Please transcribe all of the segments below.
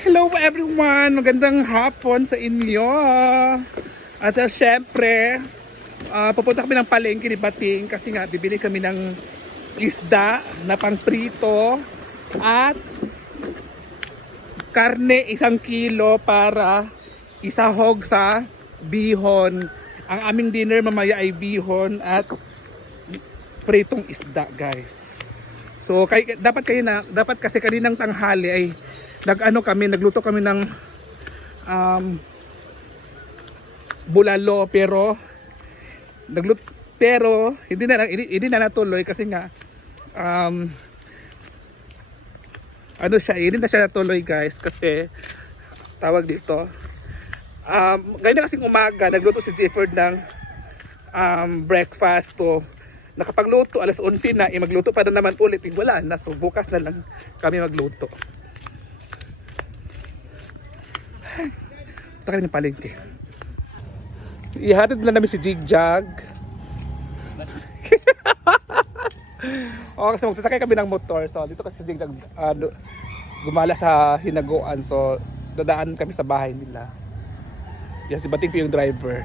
Hello everyone! Magandang hapon sa inyo. At syempre, pupunta kami ng palengke ni Bating kasi nga bibili kami ng isda na pangprito at karne 1 kilo para isahog sa bihon. Ang aming dinner mamaya ay bihon at pritong isda, guys. So dapat kasi kaninang tanghali ay nagluto kami ng bulalo pero hindi na natuloy kasi nga hindi na siya natuloy, guys, kasi tawag dito ngayon na kasing umaga nagluto si Jefford ng breakfast. To nakapagluto alas 11 na, magluto pa na naman ulit, wala na, so bukas na lang kami magluto. Punta kami ng palengke. Ihatid na namin si Jigjag. Kasi magsasakay kami ng motor. So dito kasi si Jigjag gumala sa hinaguan. So dadaan kami sa bahay nila. Yan, si Bating po yung driver.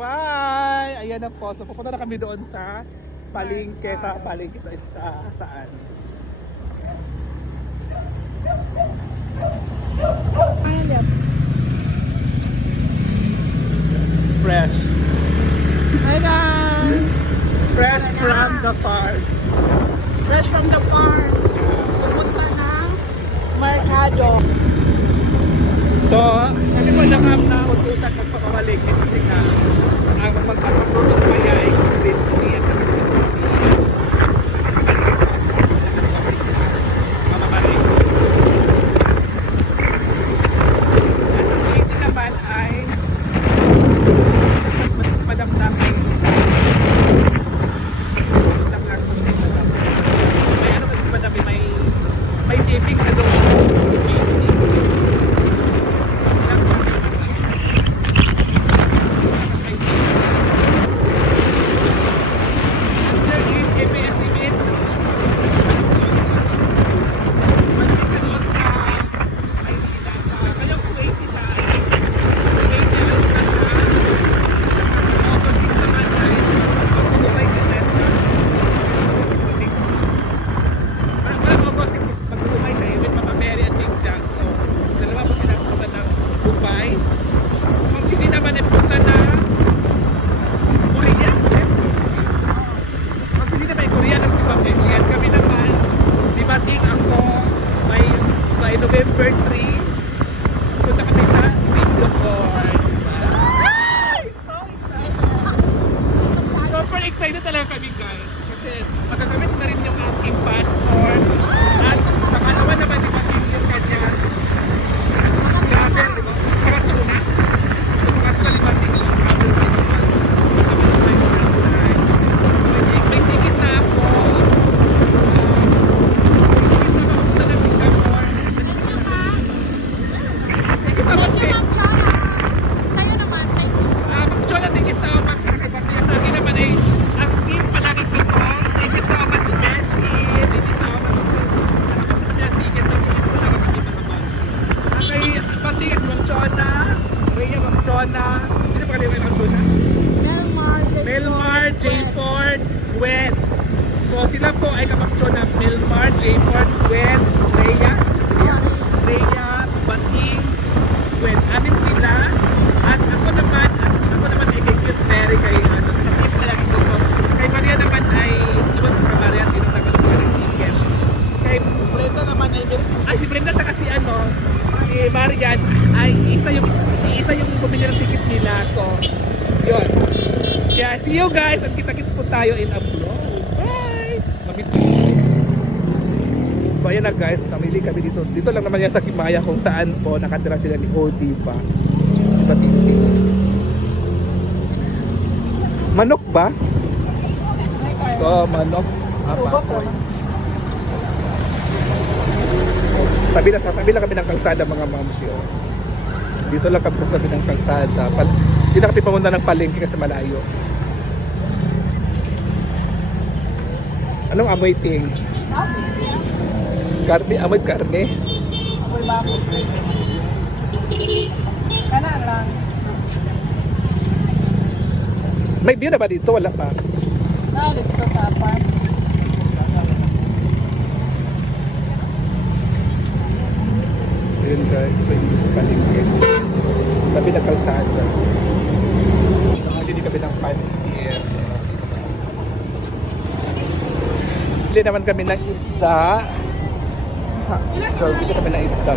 Bye! Ayan na po. So pupunta na kami doon sa palengke. Sa saan? Fresh. Hi guys! Fresh from the farm. Fresh from the farm. Pupunta ng Mercado. So, hindi po na utusan magpapamalik kasi nga ang magpapapulutan kaya ay green tea at saka mamamalik. At sa hindi naman ay madamdamin. May ano kasi madami, may tipping na doon. November 3, punta kami sa Singapore. Super excited talaga kami, guys. Kasi magagamit na rin yung aking passport. At pangalawa naman ni Bating yung kanya travel, di ba? Pangatlo na. Pangatlo ni Bating yung travel sa Japan. Kami na my first time. May ticket na ako. Melmar, J-Ford, Gwen. So sila po ay kapaktsyon ng Melmar, J-Ford, Gwen, Rhea, Bating, Gwen. Anim sila. At ako naman ay kay Cute Mary, kay sa tip na lagi ko. Kay Maria naman ay iwan ko sa Maria sino nagkakaroon ng ticket. Kay Brenda naman ay si Brenda tsaka si Marian ay isa yung bumili ng ticket nila. So yun. Yeah, see you guys at kita-kits po tayo in abroad. Bye! So ayan na, guys, namili kami dito. Dito lang naman yan sa Kimaya kung saan po nakatira sila ni Odiva. Si Bating. Manok ba? So manok. Apakoy. So, tabi lang kami ng kalsada, mga moms yun. Dito lang kami ng kalsada. Hindi na kami pamunta ng palengke kasi malayo. Anong amoy ting? Karne, amoy karne. Amoy baboy. Kana lang. May view na ba dito? Wala pa. Dito sa farm. Ayun guys, ito yung palengke. Tabi ng kalsada. Hindi kami ng finance here. Bili naman kami ng isda. So, bili kami ng isda.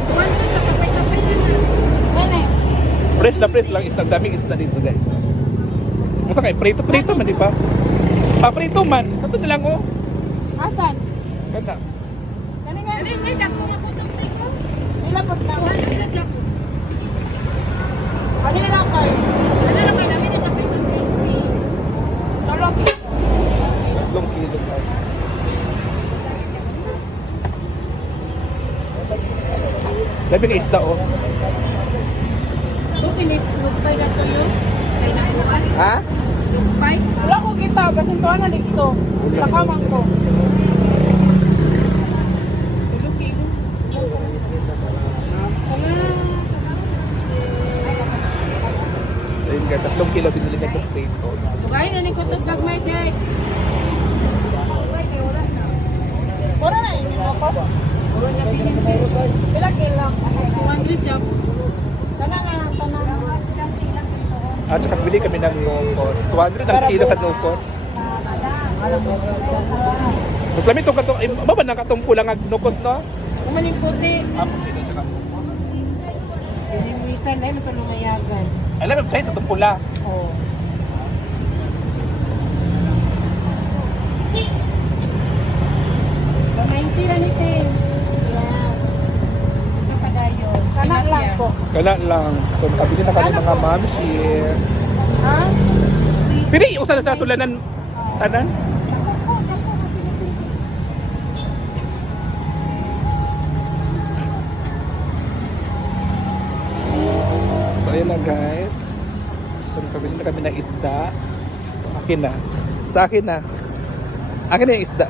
Fresh lang isda. Daming isda dito guys. Masa kayo? Prito man, di ba? Prito man. Ito na lang oh. Asan? Ganda. Kani nga. Kani dako nga putong tiko. Ila pa na. Wala na siya. Kani na kay. Ano lang kay namin sa prito crispy. Tolong. 3 kilo guys. Daming isda oh. Ito sinipay na to yun. Kay nakuha. Ha? Lupay. Wala ko kita. Basintuan na dito. Takamang ko. Looking. So yun guys, 3 kilo binili na itong prito. Tugayin na ni Kutub Gagmay, Jake. Mura na yun yung ako. Pila kilo? 200 job. Kana nga, tanang. At saka bili kami ng nukos. 200 ang kilo ka nukos. Mas lami itong katong, baba na katong pulang ang nukos no? Kumaning puti. Puti saka. Hindi mo ikan, dahil pa lumayagan. Alam mo tayo sa itong pula. Oo. So, 90 lang ito eh. Yeah. Sa padayon. Kanak lang po. Kala lang. So nakabili na kami mga mamsi. Ha? Pili yung sa sulanan tanan. So ayun na guys. So nakabili na kami ng isda. So akin na. Sa akin na. Akin na yung isda.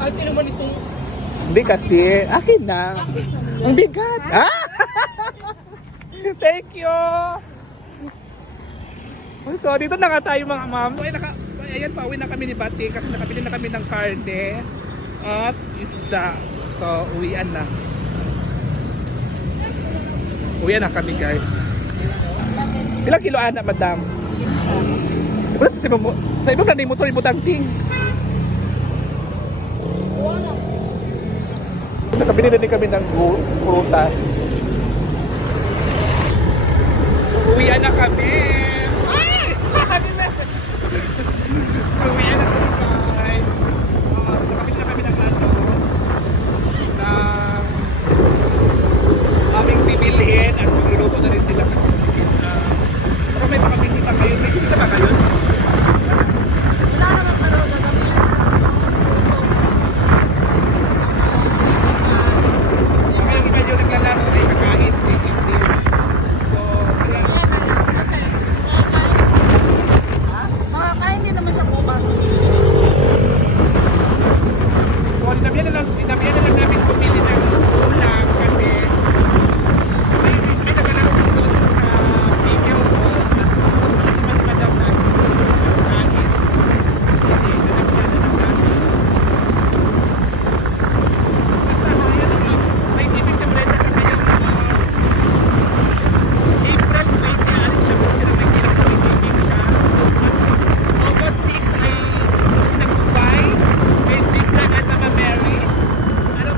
Akin naman itong Hindi kasi. Akin na. Ang bigat. Ah! Thank you. So dito na nga tayo mga ma'am. Ayan, pauwi na kami ni Bati kasi nakabili na kami ng karne at isda. So uwian na. Uwian na kami guys. Ilang kilo anak madam? Pero sa ibang na motor mo dangting. Nakabili na din kami ng prutas. So uwian na kami. Ay! So uwian na kami guys. So nakabili na kami ng aming bibilihin at magluluto na rin sila kasi pero may mga bisita kayo. May bisita ba kayo? Wala naman pero gagawin. Kaya medyo naglalaro ay kakain. So, ayan. Makakain din naman siya bukas. So, dinabihan na lang namin pumili ng ulam kasi may naglalaro kasi doon sa video ko na naman daw na gusto ko sa kain. Hindi, nalagyan na lang namin. Basta ayan, may ibig sabihin na kami yung April 20 alis siya kung sila nagkilang sa TV ko siya. August 6 ay sila Dubai kay Jinjan at Mama Mary. Ano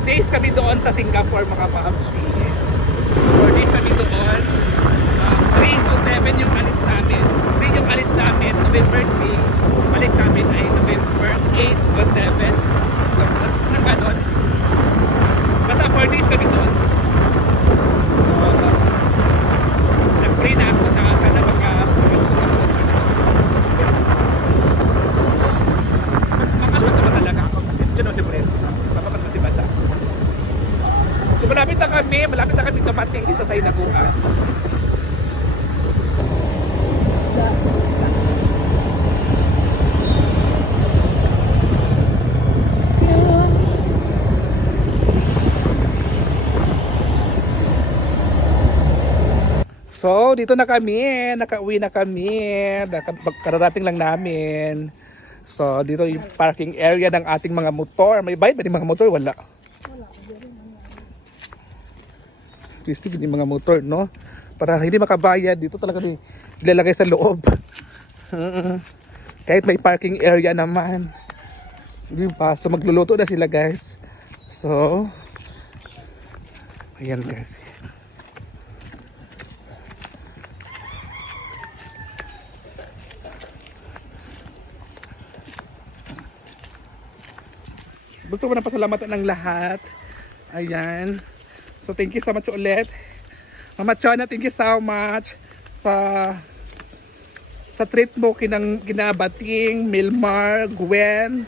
4 days kami doon sa Singapore, mga paapsi. 4 days kami doon. 3 to 7 yung alis namin. 3 yung alis namin, November 3. Balik namin ay November 8 or 7. Ano ba doon? Basta 4 days kami doon. So, nag-pray na ako na sana makalusot-lusot pa na siya. Makalot naman talaga ako kasi dyan ako si Brent. Papakat na si Bata. So malapit na kami dumating dito sa Hinaguan. So, dito na kami. Nakauwi na kami. Kararating lang namin. So, dito yung parking area ng ating mga motor. May bayad ba yung mga motor? Wala. Pistig yung mga motor, no? Para hindi makabayad. Dito talaga ilalagay sa loob. Kahit may parking area naman. Diba? So, magluluto na sila, guys. So, ayan, guys. Gusto ko na pasalamatan ng lahat. Ayan. So thank you so much ulit. Mama Chona, thank you so much sa treat mo kinabating, Milmar, Gwen,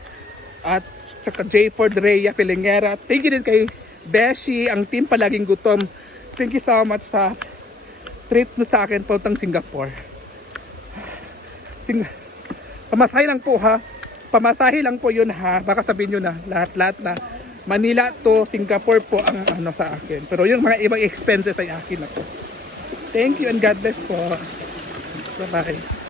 at saka Jayford, Rhea, Pilingera. Thank you din kay Beshi, ang team Palaging Gutom. Thank you so much sa treat mo sa akin puntang Singapore. Pamasahe lang po ha. Pamasahe lang po yun ha. Baka sabihin nyo na lahat-lahat na Manila to Singapore po ang ano sa akin. Pero yung mga ibang expenses ay akin na po. Thank you and God bless po. Bye-bye.